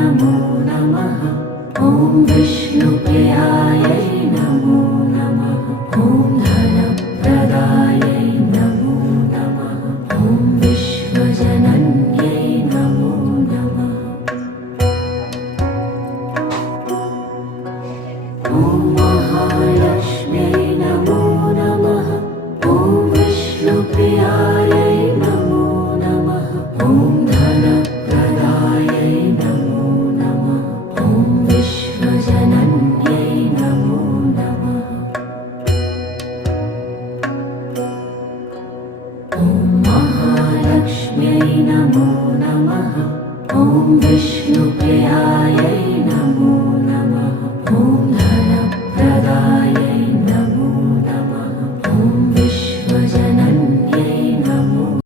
नमो नमः। ॐ विष्णुप्रियायै नमो नमः। ॐ धनप्रदायै नमो नमः। ॐ विश्वजनन्यै नमो नमः। ॐ महालक्ष्म्यै नमो नमः। ॐ विष्णुप्रियायै नमो नमः। ॐ धनप्रदायै नमो नमः। ॐ विश्वजनन्यै नमो नमः। ॐ महालक्ष्म्यै नमो नमः। ॐ विष्णुप्रियायै